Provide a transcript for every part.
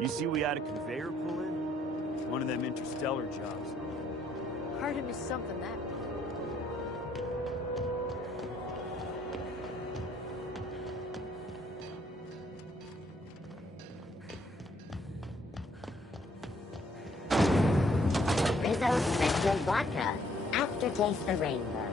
You see we had a conveyor pull in? One of them interstellar jobs. Artemis something that. Rizzo Special Vodka. Aftertaste the rainbow.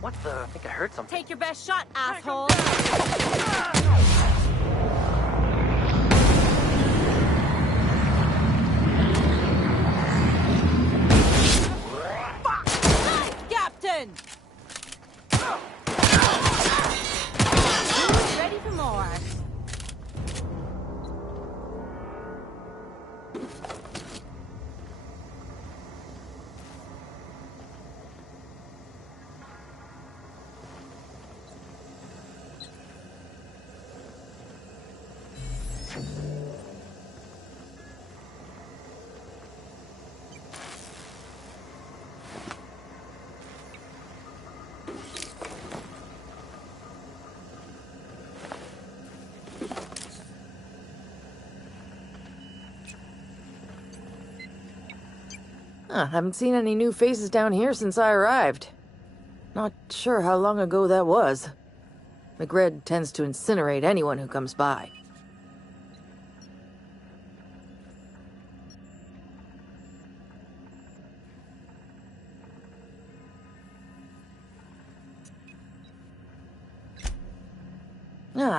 What the? I think I heard something. Take your best shot, asshole! Nice, Captain! Who's ready for more? Haven't seen any new faces down here since I arrived. Not sure how long ago that was. McRed tends to incinerate anyone who comes by.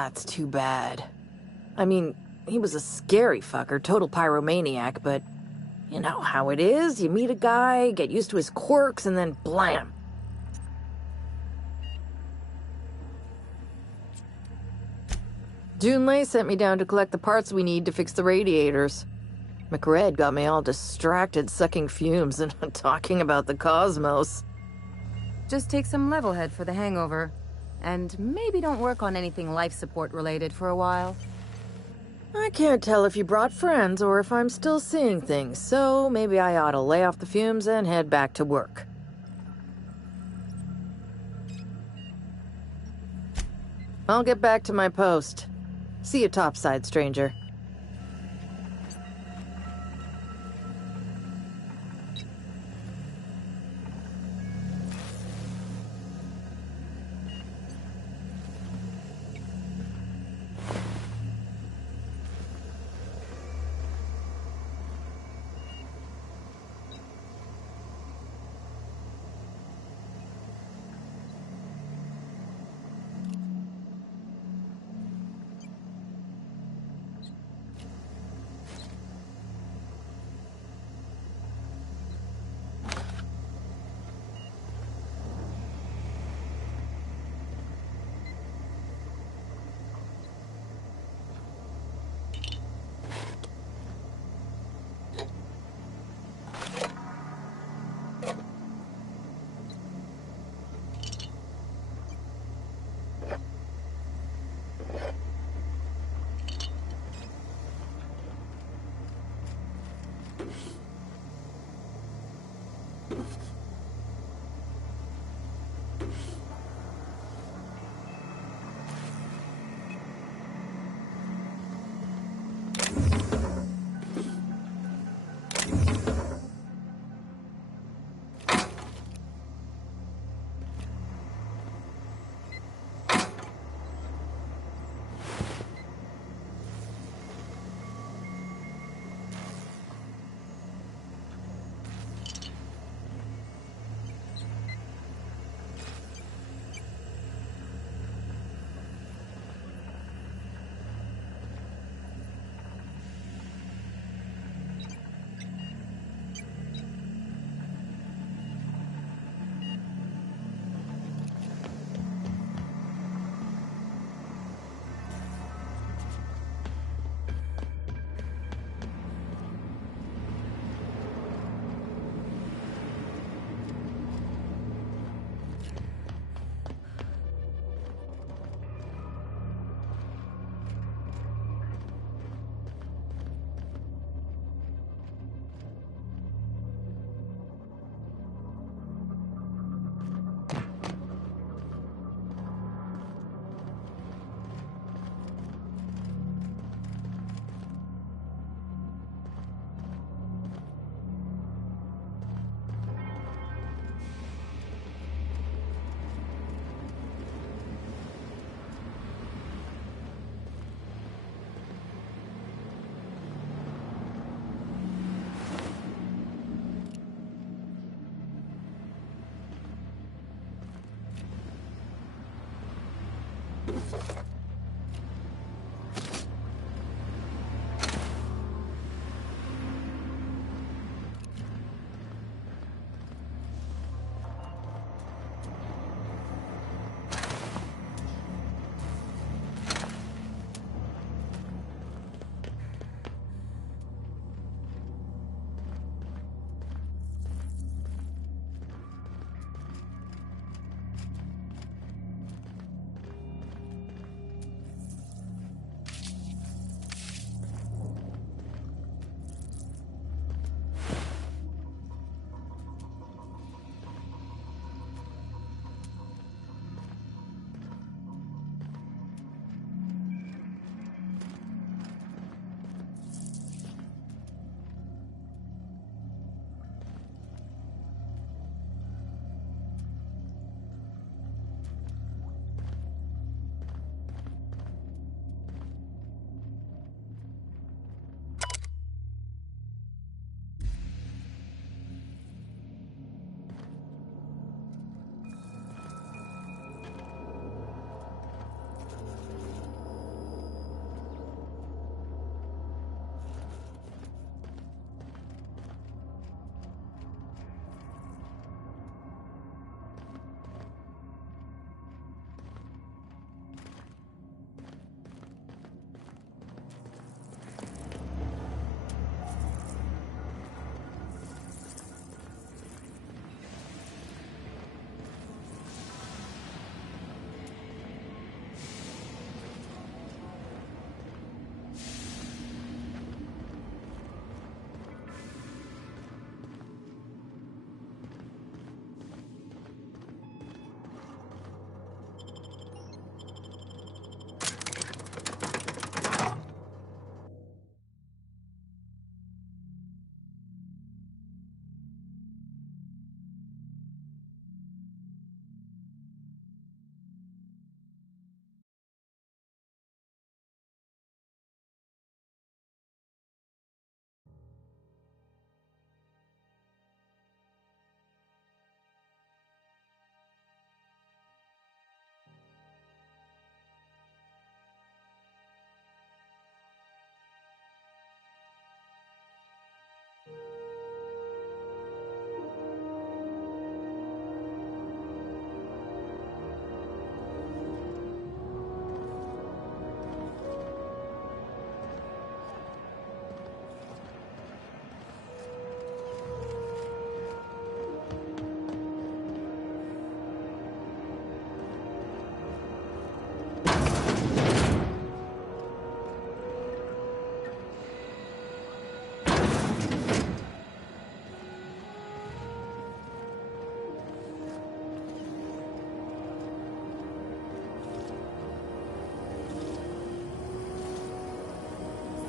It's too bad. I mean, he was a scary fucker, total pyromaniac, but you know how it is. You meet a guy, get used to his quirks, and then blam. Junlei sent me down to collect the parts we need to fix the radiators. McRed got me all distracted sucking fumes and talking about the cosmos. Just take some Levelhead for the hangover. And maybe don't work on anything life support related for a while. I can't tell if you brought friends or if I'm still seeing things, so maybe I ought to lay off the fumes and head back to work. I'll get back to my post. See you topside, stranger.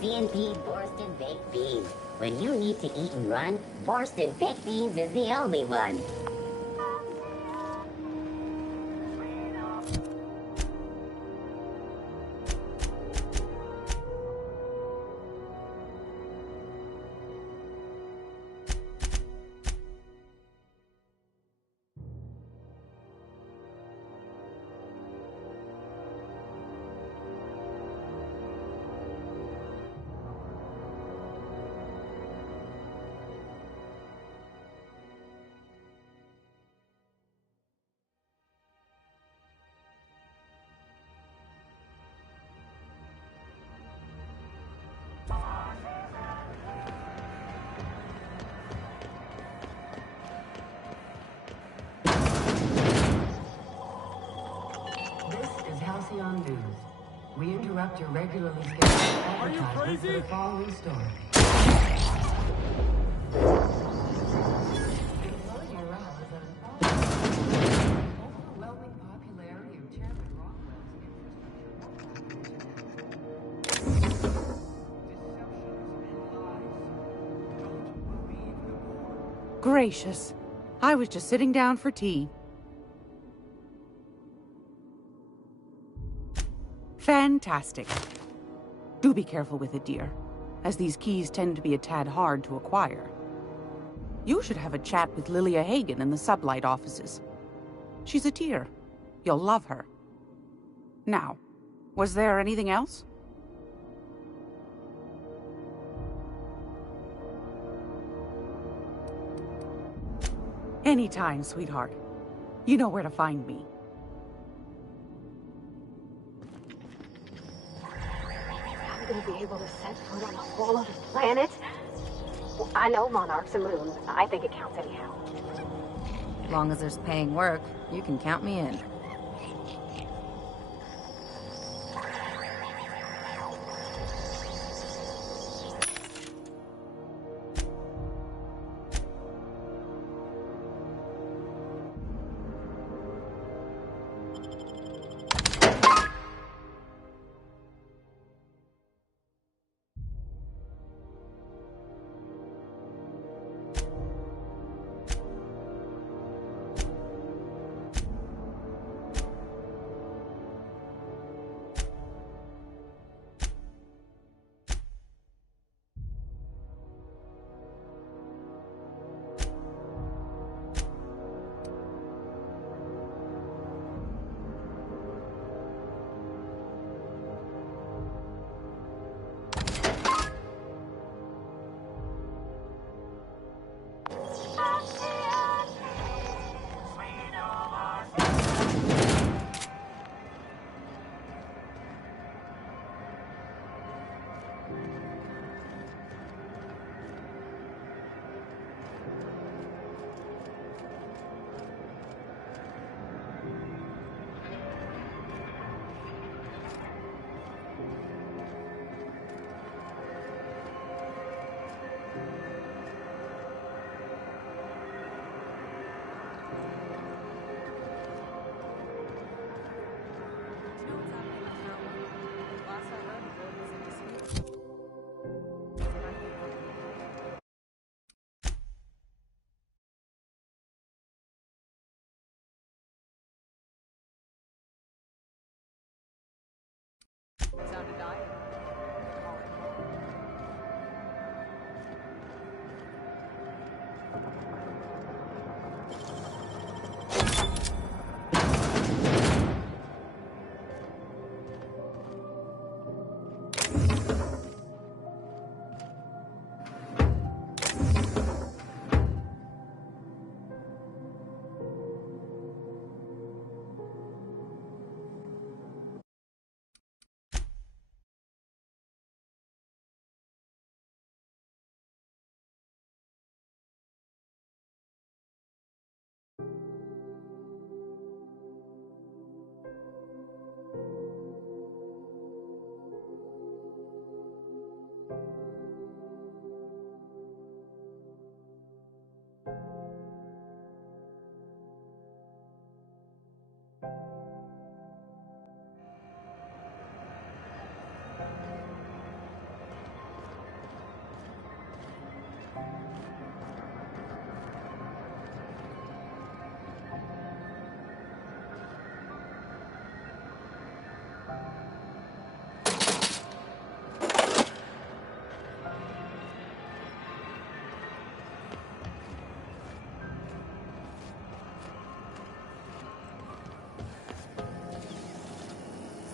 AT&T Borsted Baked Beans. When you need to eat and run, Borsted Baked Beans is the only one. Halcyon News. We interrupt your regularly scheduled advertisement for the following story. Employee morale is at an overwhelming popularity of Chairman Rockwell's infrastructure. Gracious. I was just sitting down for tea. Fantastic. Do be careful with it, dear, as these keys tend to be a tad hard to acquire. You should have a chat with Lilia Hagen in the Sublight offices. She's a tear. You'll love her. Now, was there anything else? Anytime, sweetheart. You know where to find me. Going to be able to set foot on the whole other planet? Well, I know monarchs and moons. I think it counts anyhow. As long as there's paying work, you can count me in.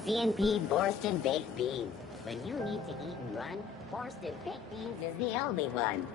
CNP Borsted Baked Beans. When you need to eat and run, Borsted Baked Beans is the only one.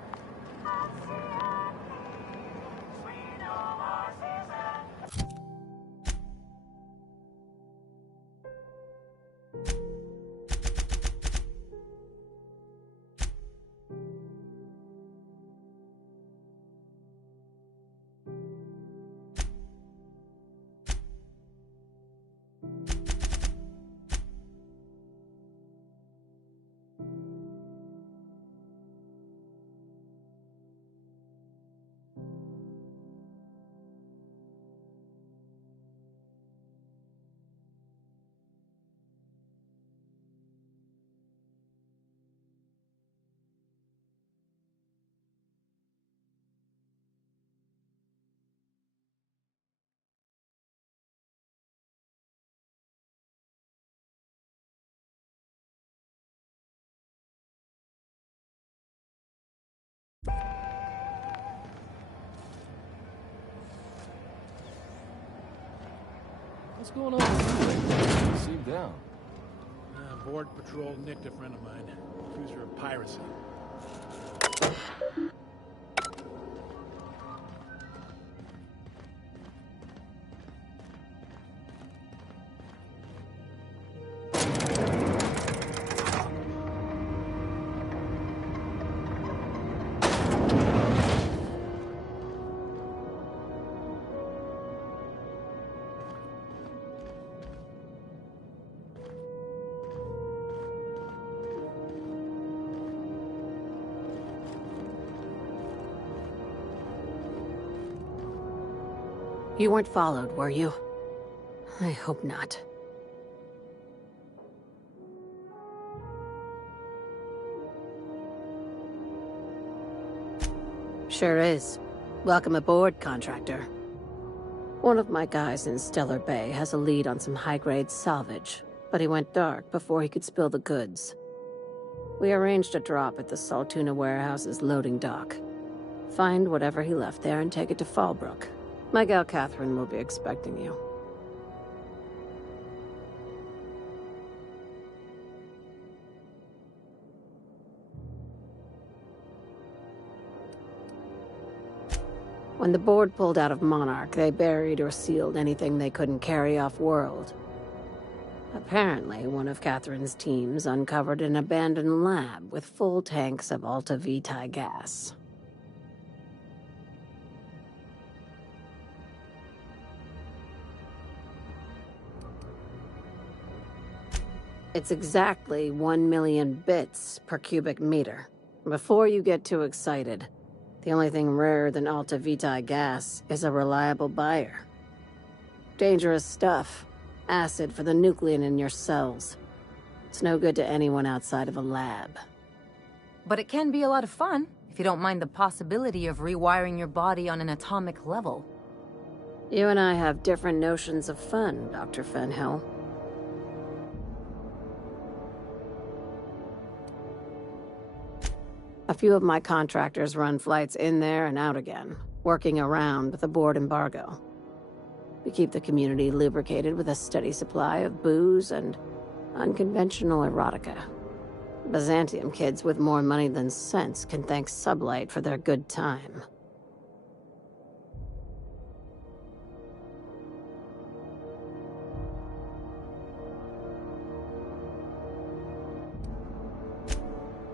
What's going on? You seem down. Board patrol nicked a friend of mine. Accuser of piracy. You weren't followed, were you? I hope not. Sure is. Welcome aboard, contractor. One of my guys in Stellar Bay has a lead on some high-grade salvage, but he went dark before he could spill the goods. We arranged a drop at the Saltuna warehouse's loading dock. Find whatever he left there and take it to Fallbrook. My gal Catherine will be expecting you. When the board pulled out of Monarch, they buried or sealed anything they couldn't carry off-world. Apparently, one of Catherine's teams uncovered an abandoned lab with full tanks of Alta Vitae gas. It's exactly 1 million bits per cubic meter. Before you get too excited, the only thing rarer than Alta Vitae gas is a reliable buyer. Dangerous stuff. Acid for the nuclein in your cells. It's no good to anyone outside of a lab. But it can be a lot of fun, if you don't mind the possibility of rewiring your body on an atomic level. You and I have different notions of fun, Dr. Fenhill. A few of my contractors run flights in there and out again, working around the board embargo. We keep the community lubricated with a steady supply of booze and unconventional erotica. Byzantium kids with more money than sense can thank Sublight for their good time.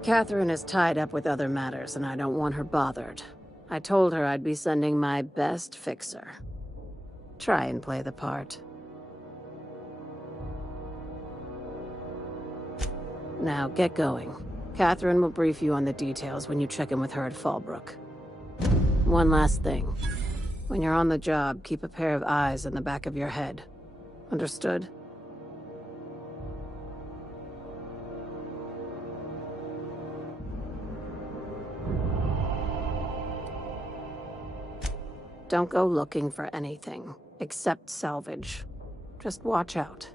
Catherine is tied up with other matters, and I don't want her bothered. I told her I'd be sending my best fixer. Try and play the part. Now, get going. Catherine will brief you on the details when you check in with her at Fallbrook. One last thing. When you're on the job, keep a pair of eyes in the back of your head. Understood? Don't go looking for anything, except salvage. Just watch out.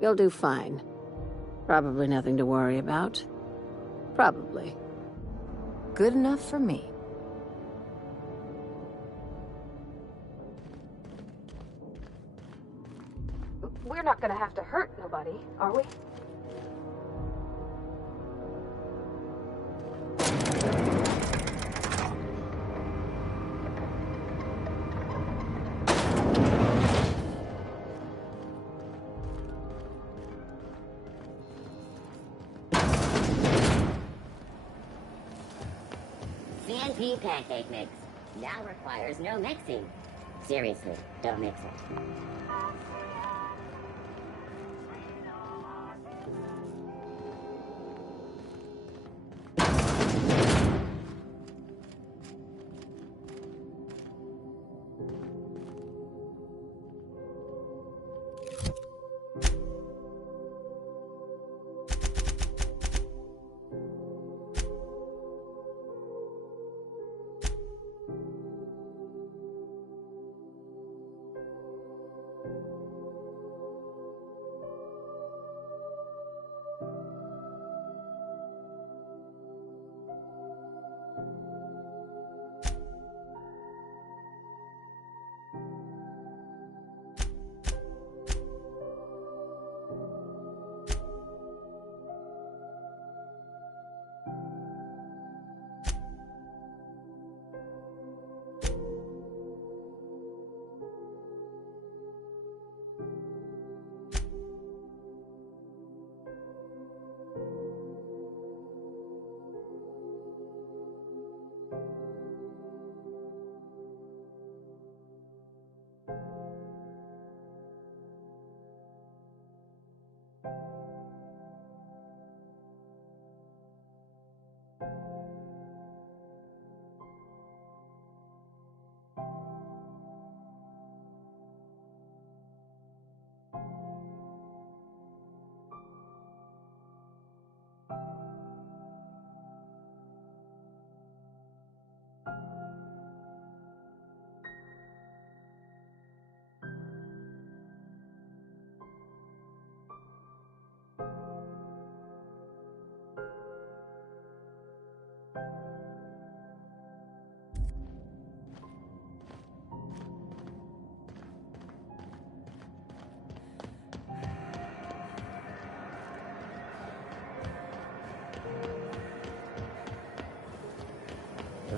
You'll do fine. Probably nothing to worry about. Probably. Good enough for me. We're not gonna have to hurt nobody, are we? CNP pancake mix. Now requires no mixing. Seriously, don't mix it.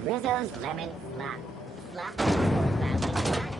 Rizzo's Lemon Slap. Slap loudly slap.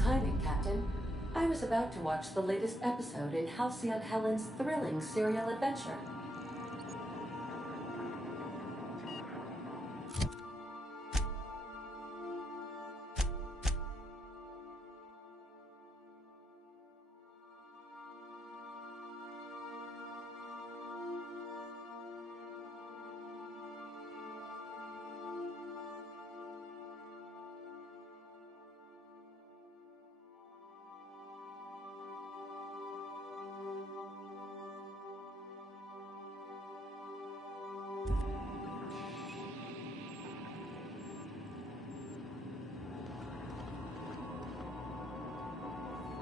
timing, Captain. I was about to watch the latest episode in Halcyon Helen's thrilling serial adventure.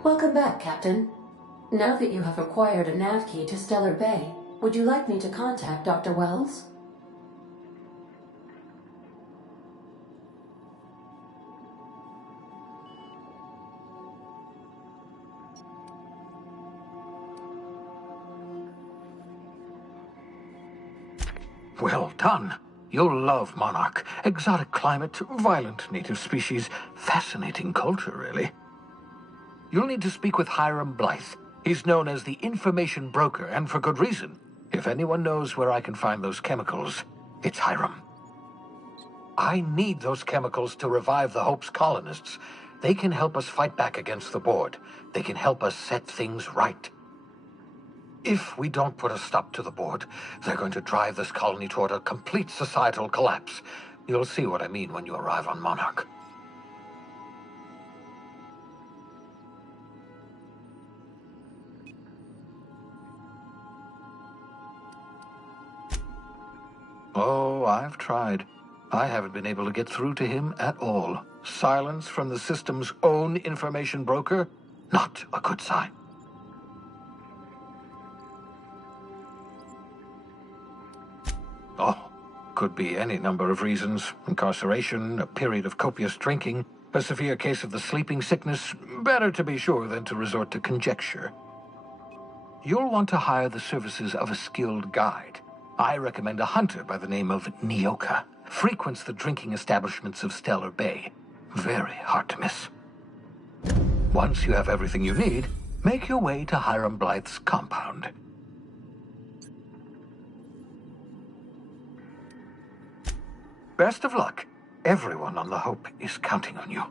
Welcome back, Captain. Now that you have acquired a nav key to Stellar Bay, would you like me to contact Dr. Wells? Well done. You'll love Monarch. Exotic climate, violent native species, fascinating culture, really. You'll need to speak with Hiram Blythe. He's known as the information broker, and for good reason. If anyone knows where I can find those chemicals, it's Hiram. I need those chemicals to revive the Hope's colonists. They can help us fight back against the Board. They can help us set things right. If we don't put a stop to the Board, they're going to drive this colony toward a complete societal collapse. You'll see what I mean when you arrive on Monarch. Oh, I've tried. I haven't been able to get through to him at all. Silence from the system's own information broker? Not a good sign. Oh, could be any number of reasons. Incarceration, a period of copious drinking, a severe case of the sleeping sickness. Better to be sure than to resort to conjecture. You'll want to hire the services of a skilled guide. I recommend a hunter by the name of Nyoka. Frequents the drinking establishments of Stellar Bay. Very hard to miss. Once you have everything you need, make your way to Hiram Blythe's compound. Best of luck. Everyone on the Hope is counting on you.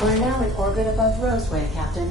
We're now in orbit above Roseway, Captain.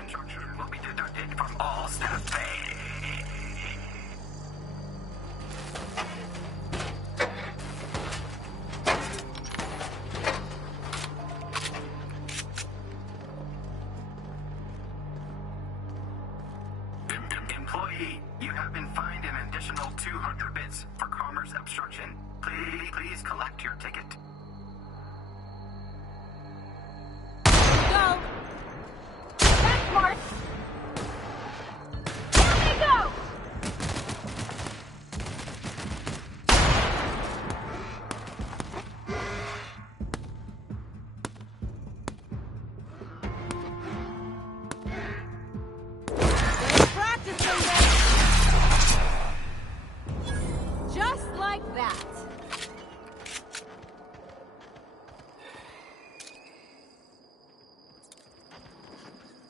Obstruction will be deducted from all staff pay. Employee, you have been fined an additional 200 bits for commerce obstruction. Please collect your ticket. Go! That's smart! Here we go!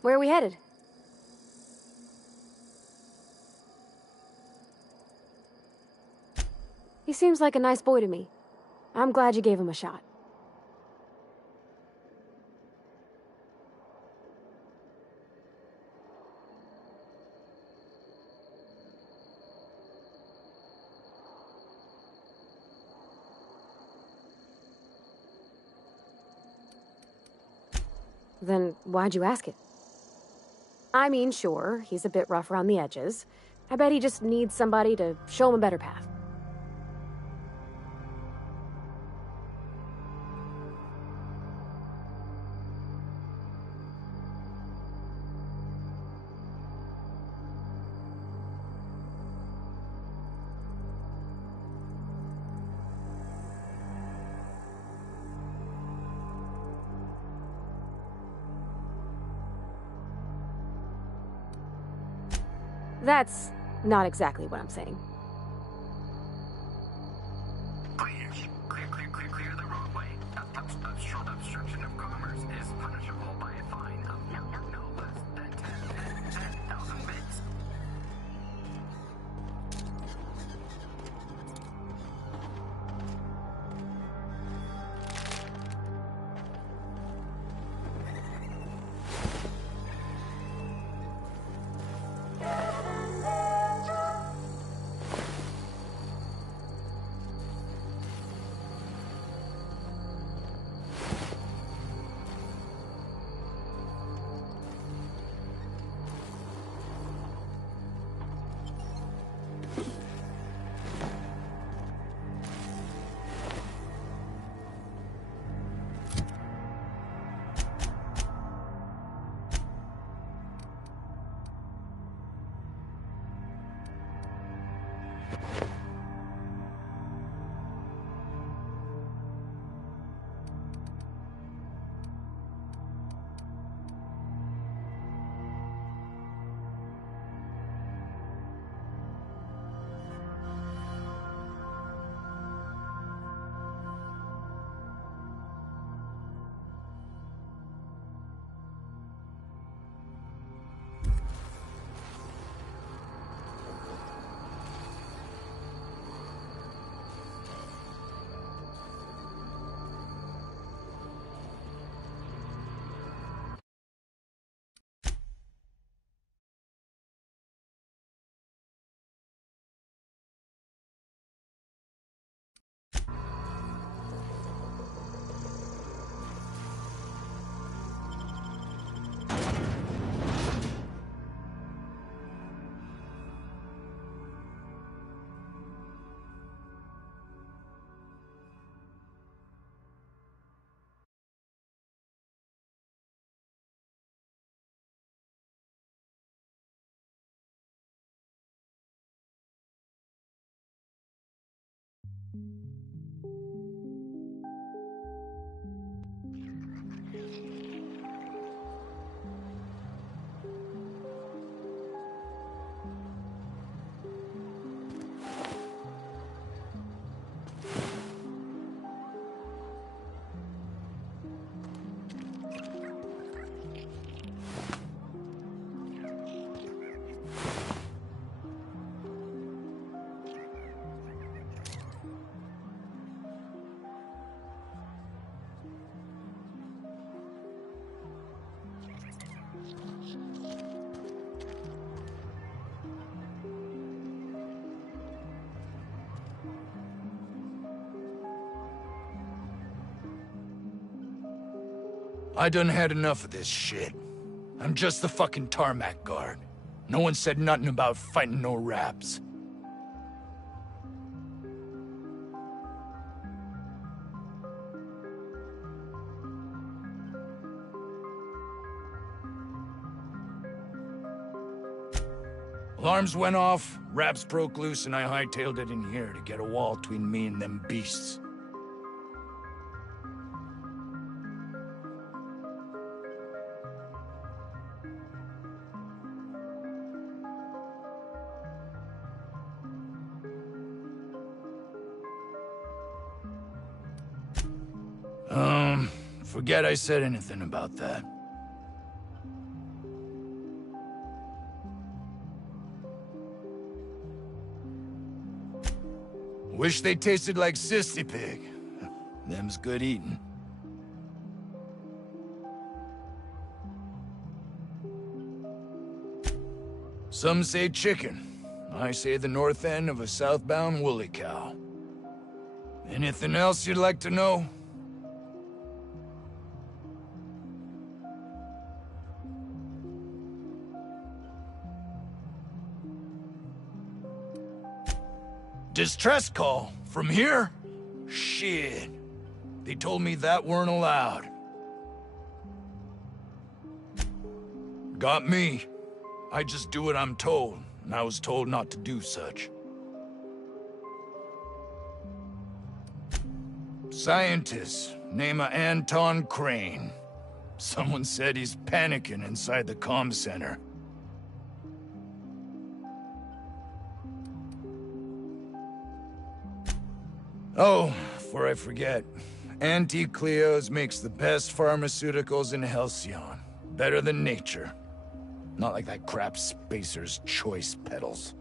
Where are we headed? He seems like a nice boy to me. I'm glad you gave him a shot. Then why'd you ask it? I mean, sure, he's a bit rough around the edges. I bet he just needs somebody to show him a better path. That's not exactly what I'm saying. Please, clear the roadway. Obstruction of commerce is punishable by a fine of no less than 10,000 bits. I done had enough of this shit. I'm just the fucking tarmac guard. No one said nothing about fighting no raps. Alarms went off, raps broke loose, and I hightailed it in here to get a wall between me and them beasts. Forget I said anything about that. Wish they tasted like Sissy Pig. Them's good eating. Some say chicken. I say the north end of a southbound woolly cow. Anything else you'd like to know? Distress call? From here? Shit. They told me that weren't allowed. Got me. I just do what I'm told, and I was told not to do such. Scientist, name of Anton Crane. Someone said he's panicking inside the comm center. Oh, before I forget, Auntie Cleo's makes the best pharmaceuticals in Halcyon. Better than nature. Not like that crap Spacer's Choice peddles.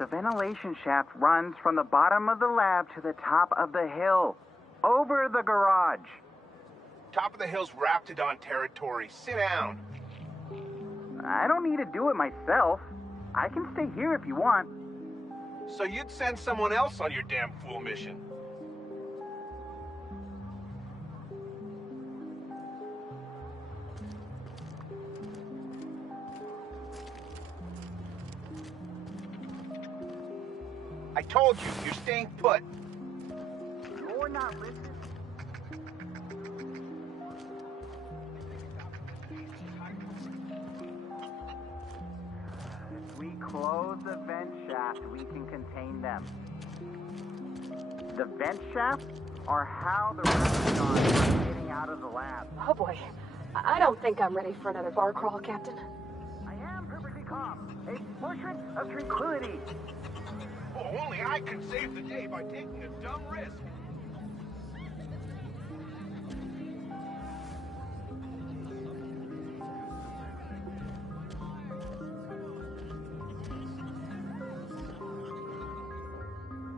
The ventilation shaft runs from the bottom of the lab to the top of the hill. Over the garage. Top of the hill's Raptidon territory. Sit down. I don't need to do it myself. I can stay here if you want. So you'd send someone else on your damn fool mission? I told you, you're staying put. You're not listening. If we close the vent shaft, we can contain them. The vent shaft are how the Raptidons are getting out of the lab. Oh boy. I don't think I'm ready for another bar crawl, Captain. I am perfectly calm. A portrait of tranquility. Oh, only I can save the day by taking a dumb risk.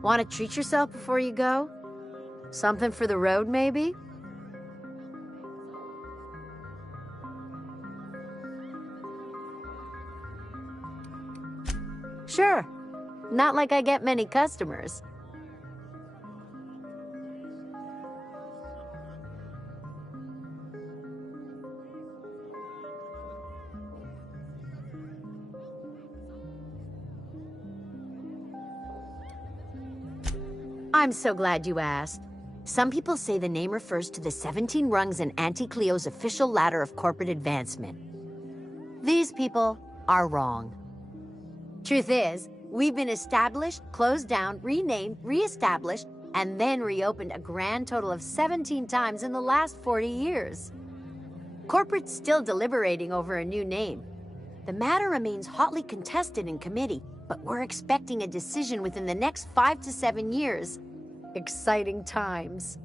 Want to treat yourself before you go? Something for the road, maybe? Sure. Not like I get many customers. I'm so glad you asked. Some people say the name refers to the 17 rungs in Auntie Cleo's official ladder of corporate advancement. These people are wrong. Truth is, we've been established, closed down, renamed, re-established, and then reopened a grand total of 17 times in the last 40 years. Corporate's still deliberating over a new name. The matter remains hotly contested in committee, but we're expecting a decision within the next 5 to 7 years. Exciting times.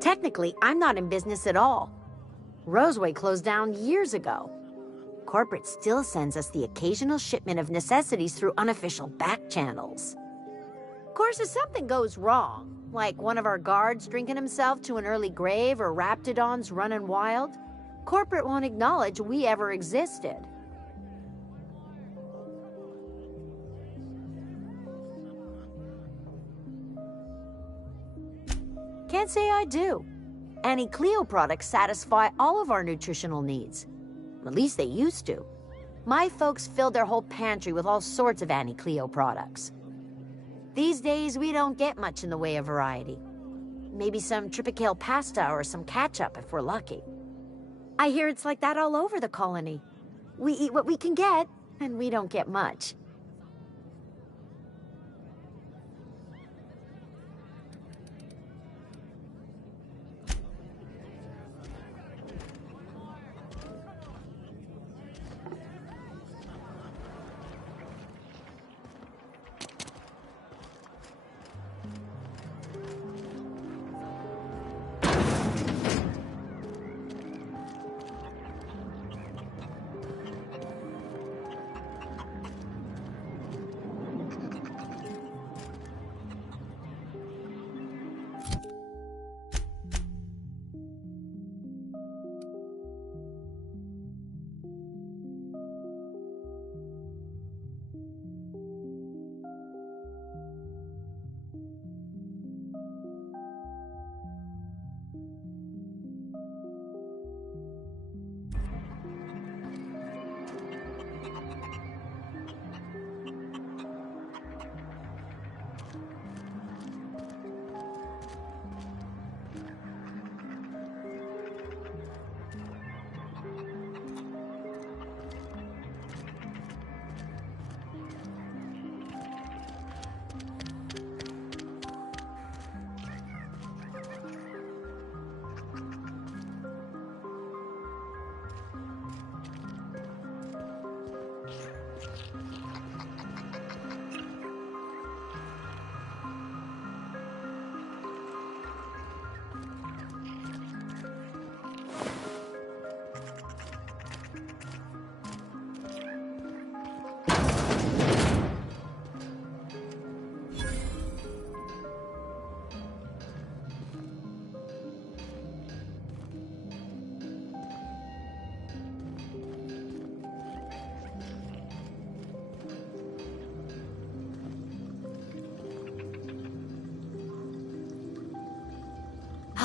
Technically, I'm not in business at all. Roseway closed down years ago. Corporate still sends us the occasional shipment of necessities through unofficial back channels. Of course, if something goes wrong, like one of our guards drinking himself to an early grave or Raptidons running wild, corporate won't acknowledge we ever existed. Can't say I do. Annie Cleo products satisfy all of our nutritional needs. At least they used to. My folks filled their whole pantry with all sorts of Annie Cleo products. These days, we don't get much in the way of variety. Maybe some tripicale pasta or some ketchup if we're lucky. I hear it's like that all over the colony. We eat what we can get, and we don't get much.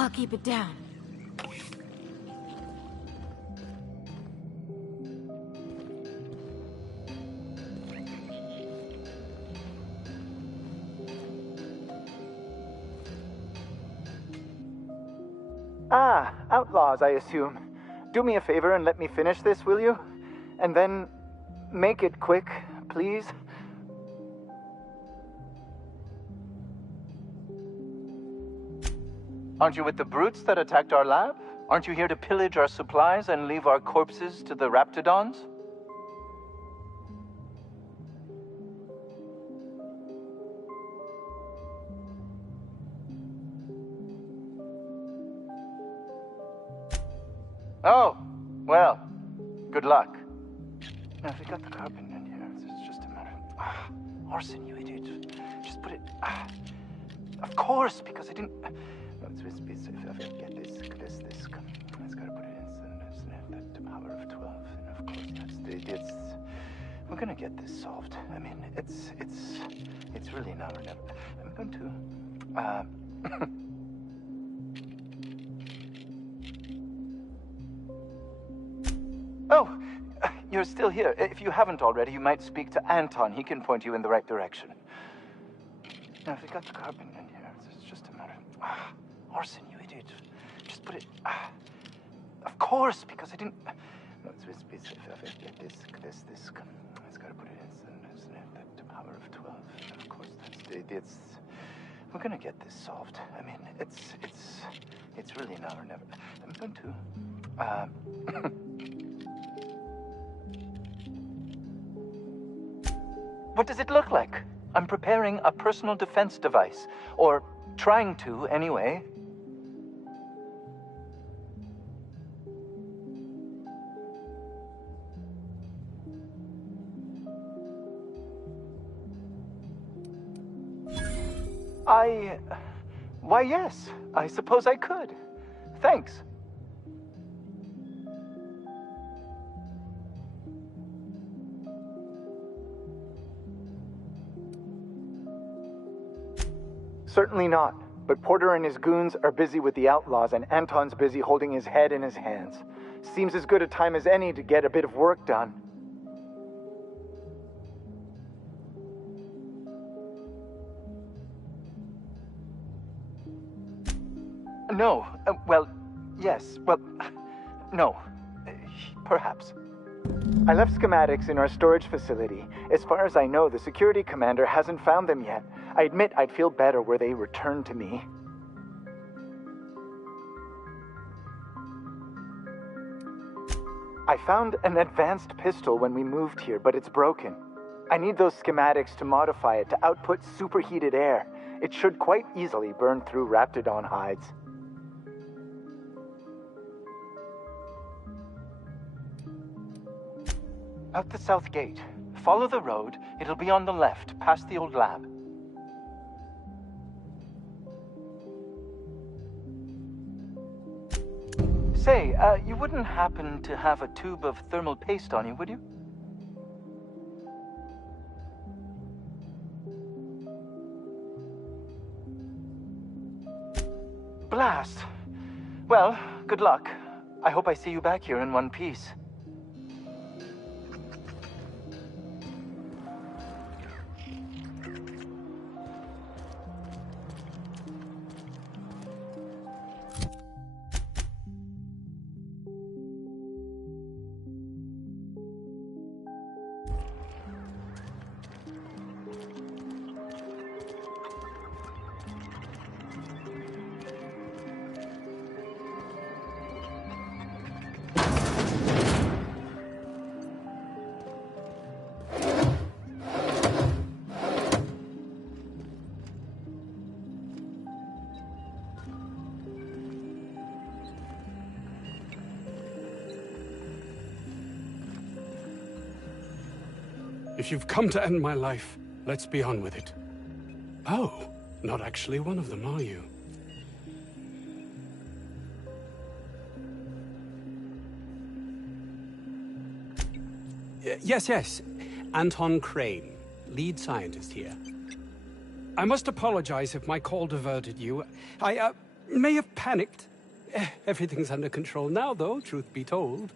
I'll keep it down. Ah, outlaws, I assume. Do me a favor and let me finish this, will you? And then make it quick, please. Aren't you with the brutes that attacked our lab? Aren't you here to pillage our supplies and leave our corpses to the Raptidons? Oh, well, good luck. Now, if we got the carbon in here, it's just a matter of... arson, you idiot. Just put it... of course, because I didn't... No, it's get this. It's gotta put it in the power of 12. And of course, it's... We're gonna get this solved. I mean, it's really now or never. I'm going to... Oh, you're still here. If you haven't already, you might speak to Anton. He can point you in the right direction. Now, if we got the carbon in here, it's just a matter of... arson, you idiot. Just put it... of course, because I didn't... No, it's get this. It's got to put it in the power of 12. And of course, it's... We're gonna get this solved. I mean, it's really now or never. I'm going to... What does it look like? I'm preparing a personal defense device. Or trying to, anyway. Why, yes. I suppose I could. Thanks. Certainly not. But Porter and his goons are busy with the outlaws, and Anton's busy holding his head in his hands. Seems as good a time as any to get a bit of work done. No. Well, yes. Well, no. Perhaps. I left schematics in our storage facility. As far as I know, the security commander hasn't found them yet. I admit I'd feel better were they returned to me. I found an advanced pistol when we moved here, but it's broken. I need those schematics to modify it to output superheated air. It should quite easily burn through Raptidon hides. Out the south gate. Follow the road. It'll be on the left, past the old lab. Say, you wouldn't happen to have a tube of thermal paste on you, would you? Blast! Well, good luck. I hope I see you back here in one piece. If you've come to end my life, let's be on with it. Oh, not actually one of them, are you? Yes. Anton Crane, lead scientist here. I must apologize if my call diverted you. may have panicked. Everything's under control now, though, truth be told.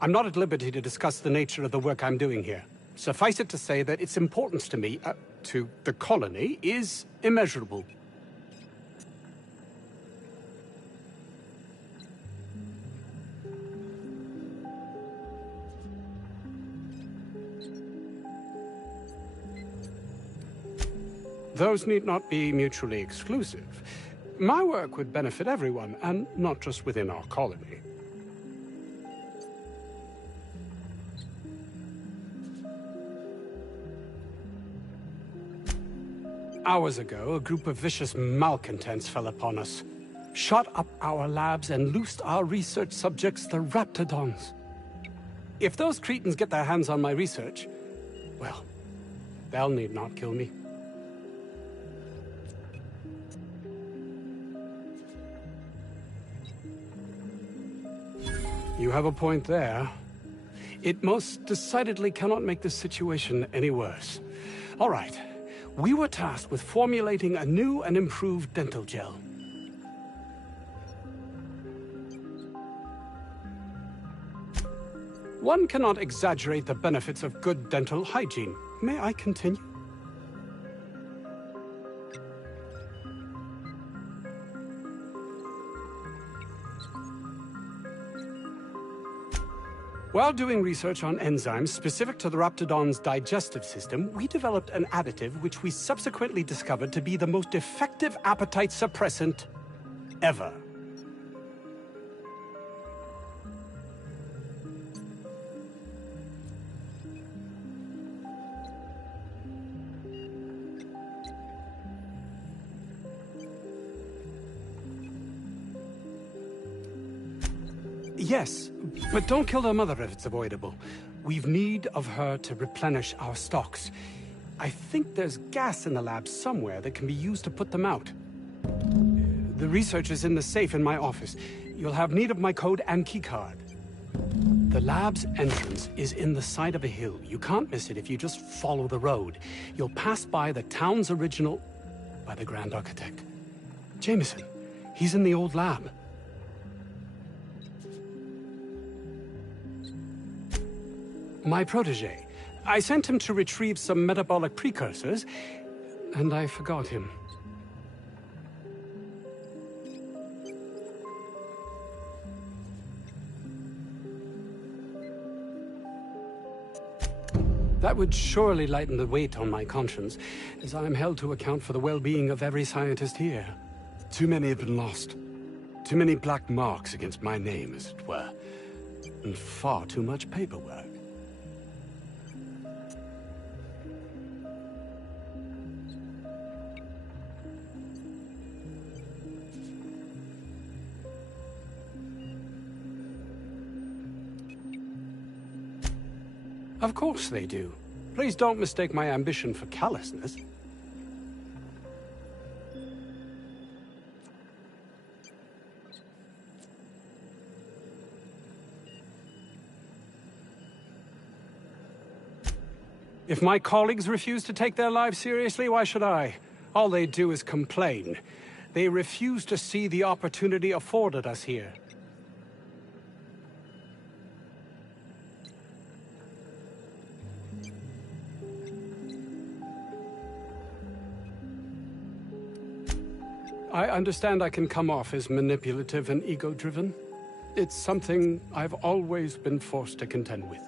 I'm not at liberty to discuss the nature of the work I'm doing here. Suffice it to say that its importance to me, to the colony, is immeasurable. Those need not be mutually exclusive. My work would benefit everyone, and not just within our colony. Hours ago, a group of vicious malcontents fell upon us, shot up our labs and loosed our research subjects, the Raptidons. If those cretins get their hands on my research, well, they'll need not kill me. You have a point there. It most decidedly cannot make this situation any worse. All right. We were tasked with formulating a new and improved dental gel. One cannot exaggerate the benefits of good dental hygiene. May I continue? While doing research on enzymes specific to the Raptidon's digestive system, we developed an additive which we subsequently discovered to be the most effective appetite suppressant ever. Yes, but don't kill her mother if it's avoidable. We've need of her to replenish our stocks. I think there's gas in the lab somewhere that can be used to put them out. The research is in the safe in my office. You'll have need of my code and keycard. The lab's entrance is in the side of a hill. You can't miss it if you just follow the road. You'll pass by the town's original... by the Grand Architect. Jameson. He's in the old lab. My protege. I sent him to retrieve some metabolic precursors, and I forgot him. That would surely lighten the weight on my conscience, as I am held to account for the well-being of every scientist here. Too many have been lost. Too many black marks against my name, as it were. And far too much paperwork. Of course they do. Please don't mistake my ambition for callousness. If my colleagues refuse to take their lives seriously, why should I? All they do is complain. They refuse to see the opportunity afforded us here. I understand I can come off as manipulative and ego-driven. It's something I've always been forced to contend with.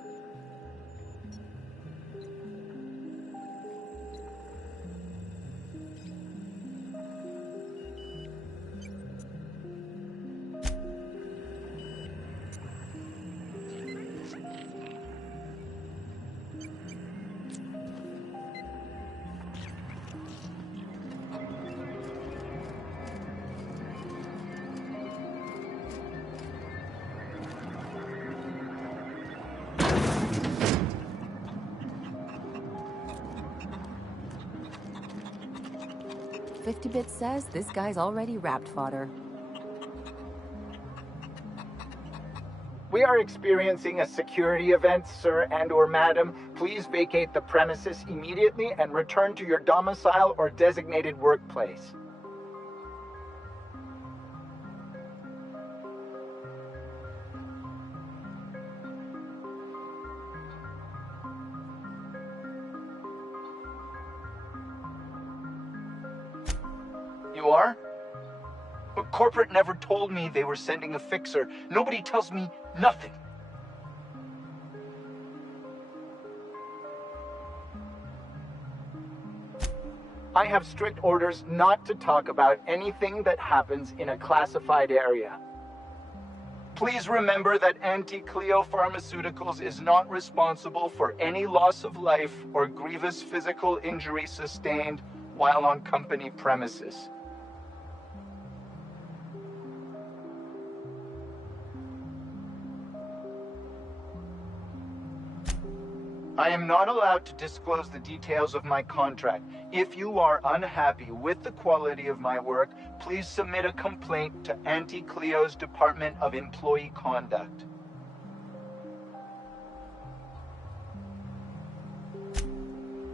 Bit says this guy's already wrapped fodder. We are experiencing a security event, sir and/or madam. Please vacate the premises immediately and return to your domicile or designated workplace. You are? But corporate never told me they were sending a fixer. Nobody tells me nothing. I have strict orders not to talk about anything that happens in a classified area. Please remember that Anti-Cleo Pharmaceuticals is not responsible for any loss of life or grievous physical injury sustained while on company premises. I am not allowed to disclose the details of my contract. If you are unhappy with the quality of my work, please submit a complaint to Anti-Cleo's Department of Employee Conduct.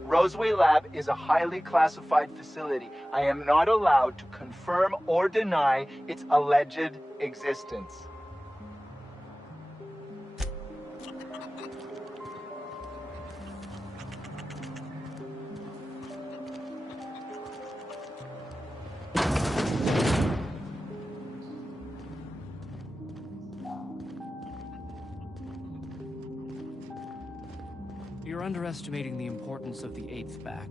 Roseway Lab is a highly classified facility. I am not allowed to confirm or deny its alleged existence. You're underestimating the importance of the 8th back.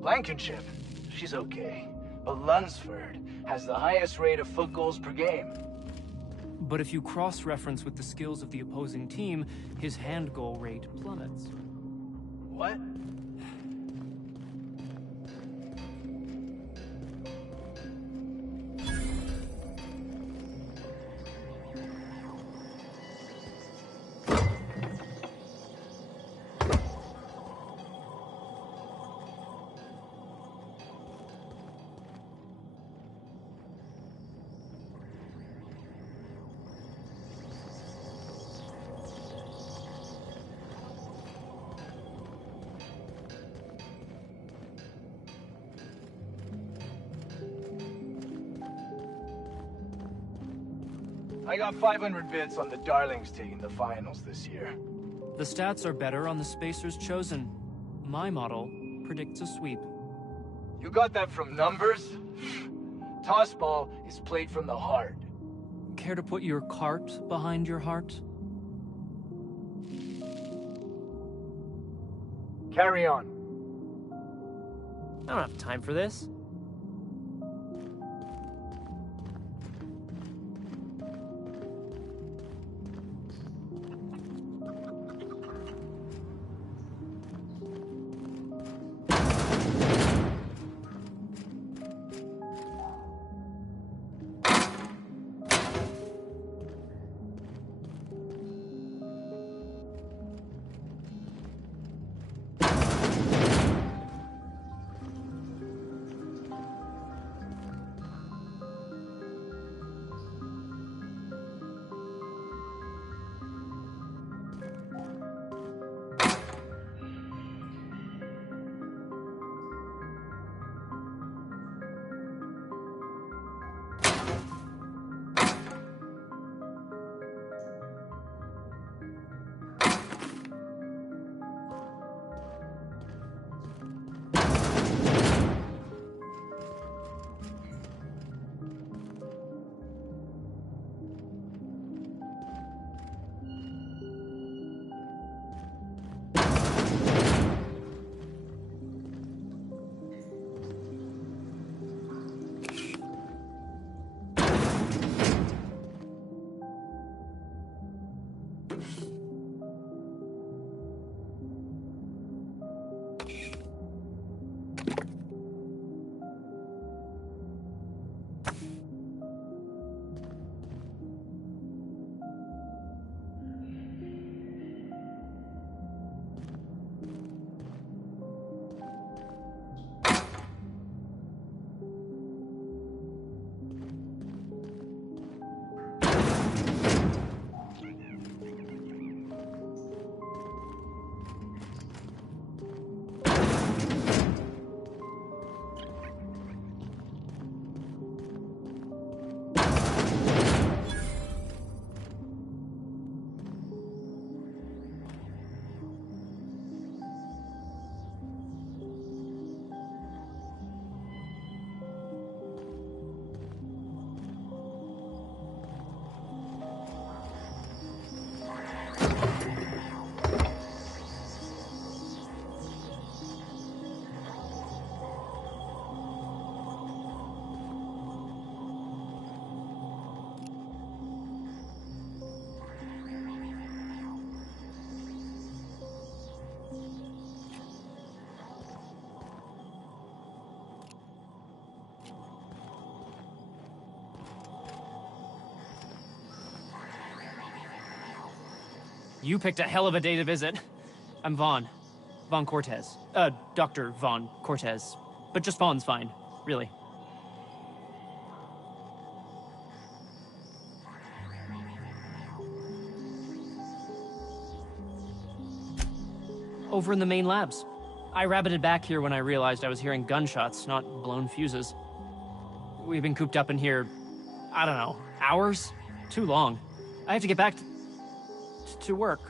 Blankenship, she's okay. But Lunsford has the highest rate of foot goals per game. But if you cross-reference with the skills of the opposing team, his hand goal rate plummets. What? I got 500 bits on the Darlings taking the finals this year. The stats are better on the spacers chosen. My model predicts a sweep. You got that from numbers? Tossball is played from the heart. Care to put your cart behind your heart? Carry on. I don't have time for this. You picked a hell of a day to visit. I'm Vaughn. Vaughn Cortez. Dr. Vaughn Cortez. But just Vaughn's fine, really. Over in the main labs. I rabbited back here when I realized I was hearing gunshots, not blown fuses. We've been cooped up in here, I don't know, hours? Too long. I have to get back to work.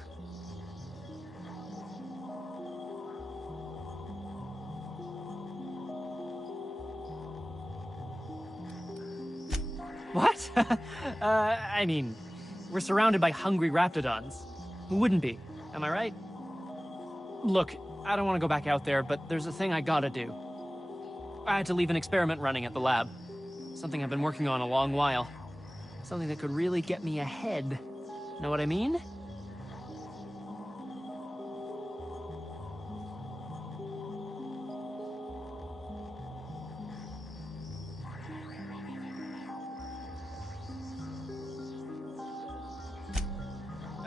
What? I mean, we're surrounded by hungry raptidons. Who wouldn't be? Am I right? Look, I don't want to go back out there, but there's a thing I gotta do. I had to leave an experiment running at the lab. Something I've been working on a long while. Something that could really get me ahead. Know what I mean?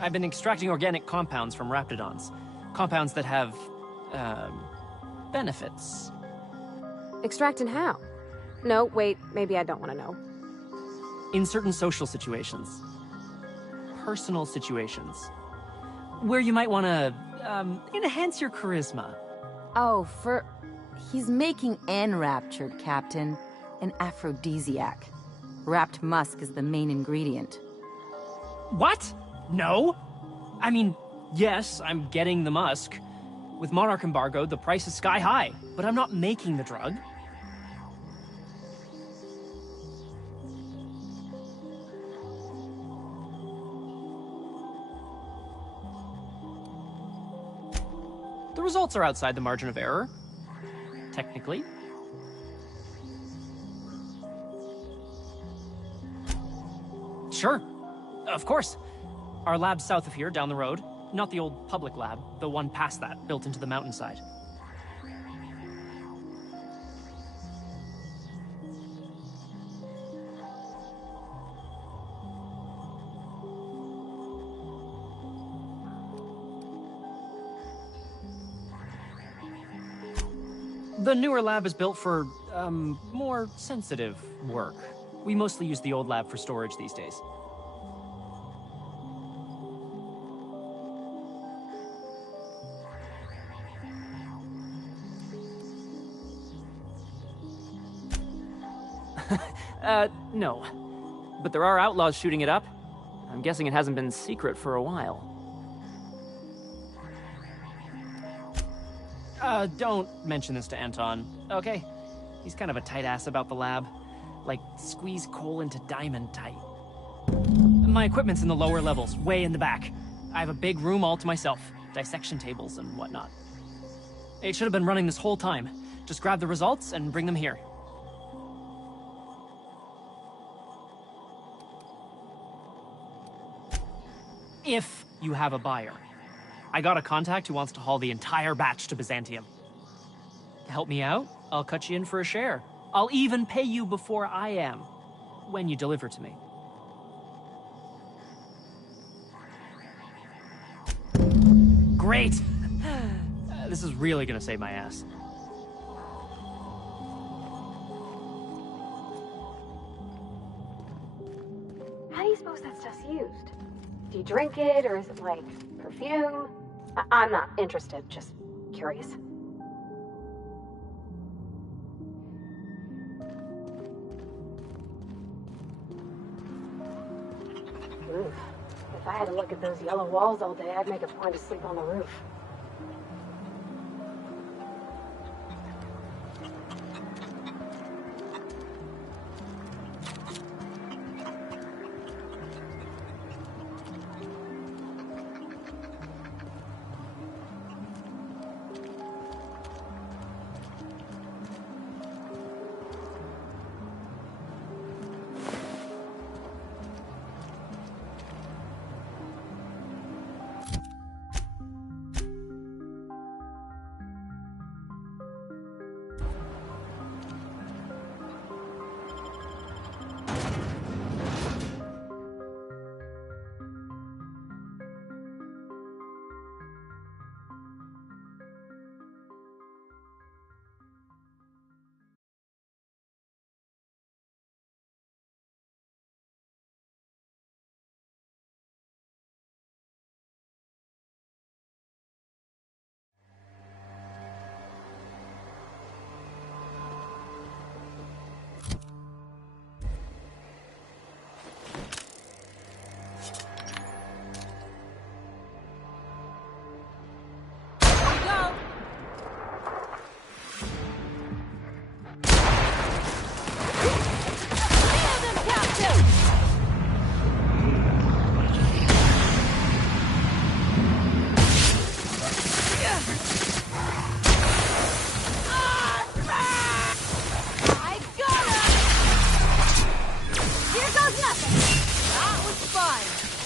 I've been extracting organic compounds from raptidons. Compounds that have, benefits. Extracting how? No, wait, maybe I don't want to know. In certain social situations. Personal situations. Where you might want to, enhance your charisma. Oh, he's making enraptured, Captain. An aphrodisiac. Wrapped musk is the main ingredient. What? No? I mean, yes, I'm getting the musk. With Monarch embargo, the price is sky high, but I'm not making the drug. The results are outside the margin of error. Technically. Sure. Of course. Our lab's south of here, down the road. Not the old public lab, the one past that, built into the mountainside. The newer lab is built for, more sensitive work. We mostly use the old lab for storage these days. No. But there are outlaws shooting it up. I'm guessing it hasn't been secret for a while. Don't mention this to Anton, okay? He's kind of a tight ass about the lab. Like, squeeze coal into diamond tight. My equipment's in the lower levels, way in the back. I have a big room all to myself. Dissection tables and whatnot. It should have been running this whole time. Just grab the results and bring them here. If you have a buyer. I got a contact who wants to haul the entire batch to Byzantium. To help me out, I'll cut you in for a share. I'll even pay you before I am, when you deliver to me. Great! This is really gonna save my ass. How do you suppose that stuff's used? Do you drink it, or is it like perfume? I'm not interested, just curious. Ooh. If I had to look at those yellow walls all day, I'd make a point to sleep on the roof. was nothing. That was fun.